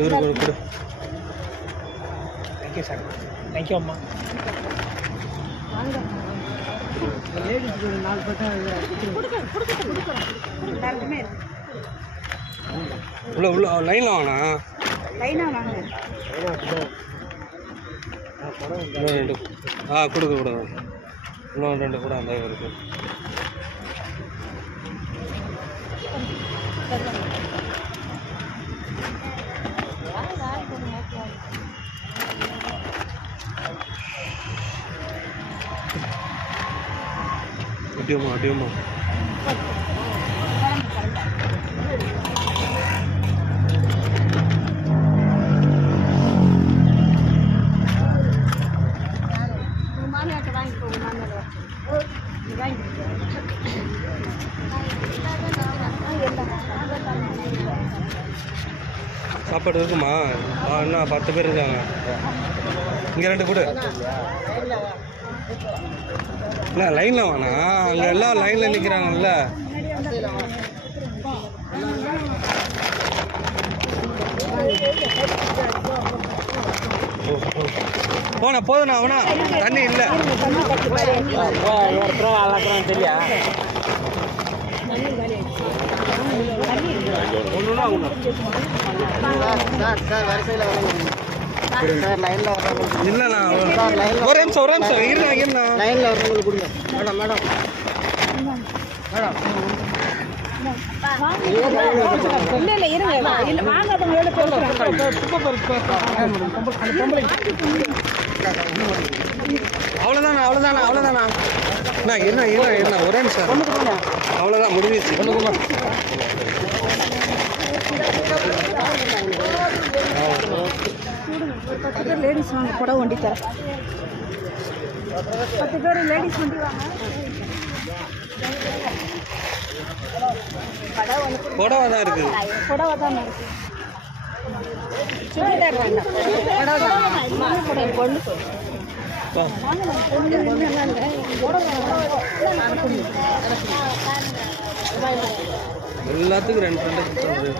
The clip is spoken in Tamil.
இவரு கொடு கொடு. Thank you sir. தேங்க்யூ அம்மா. உள்ள உள்ள லைனில் வாங்கண்ணா. இன்னும் 2 கொடுக்க கூடாது. இன்னும் 2 கூட அந்த இருக்கு. அப்படியுமா சாப்பாடு இருக்குமா? என்ன 10 பேர் இருக்காங்க. இங்கே 2 கூட இல்லை லைனில் வாண்ணா. அங்கே எல்லாம் லைனில் நிற்கிறாங்கல்ல. போண்ணா போதுண்ணா. அவனா தண்ணி இல்லை தெரியா. இல்லைண்ணா ஒரு நிமிஷம் இருண்ணா. லைனில் வரவங்களுக்கு கொடுங்க. மேடம் மேடம் மேடம் அவ்வளோதானா என்ன ஒரே நிமிஷம். அவ்வளோதான் முடிஞ்சிச்சு. லேடிஸ் வாங்க புடவை வண்டி தர 10 பேர் லேடிஸ் வண்டி வாங்க. புடவை தான் இருக்குது. புடவை தான் இருக்கு. சுடிதார் வேண்டாம். புடவை தான் பொண்ணு எல்லாத்துக்கும் 2 இருங்க.